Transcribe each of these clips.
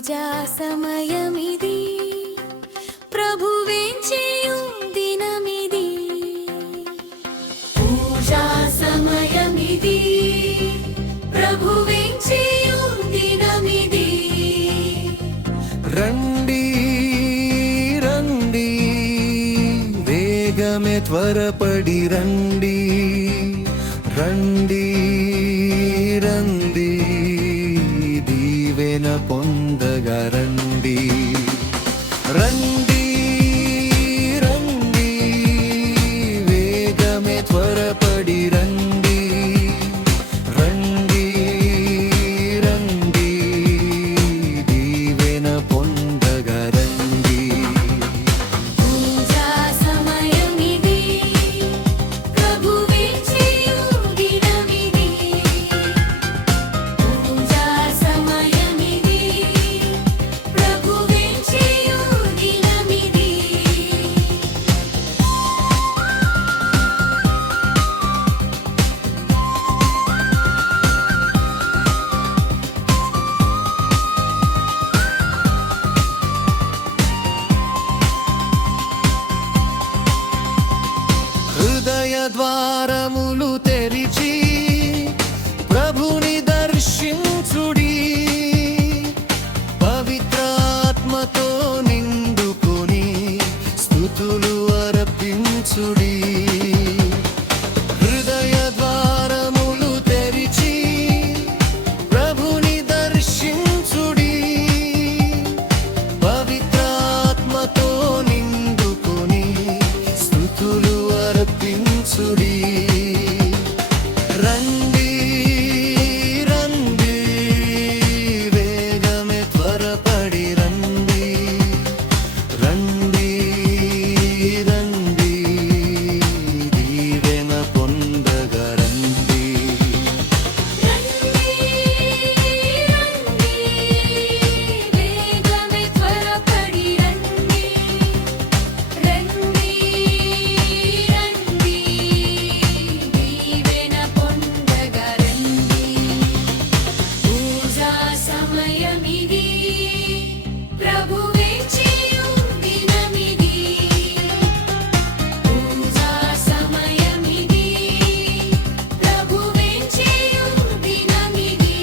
పూజా సమయమిది ప్రభువేంచేయు దినమిది పూజా సమయమిది ప్రభువేంచేయు దినమిది రండి రండి వేగమే త్వరపడి రండి రండి రండి దీవెన పొందగా రండి రండి రండి వేగమే త్వరపడి రండి రండి రండి దీవెన పొందగా రండి పూజా సమయమిది ప్రభువేంచేయు దినమిది పూజా సమయమిది ప్రభువేంచేయు దినమిది హృదయ ద్వారములు తెరిచి ప్రభుని దర్శించుడి పవిత్రాత్మతో నిండుకొని స్తుతులు అర్పించుడి హృదయ ద్వారములు తెరిచి ప్రభుని దర్శించుడి పవిత్రాత్మతో నిండుకొని స్తుతులు అర్పించుడి రండి రండి వేగమే త్వరపడి రండి రండి రండి దీవెన పొందగా రండి రండి రండి వేగమే త్వరపడి రండి రండి రండి దీవెన పొందగా రండి పూజా సమయమిది ప్రభువేంచేయు దినమిది పూజా సమయమిది ప్రభువేంచేయు దినమిది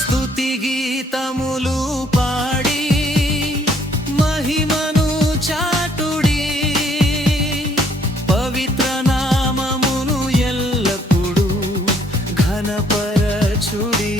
స్తుతి గీతములు పాడి మహిమను చాటుడి పవిత్ర నామమును ఎల్లప్పుడూ ఘనపరచుడి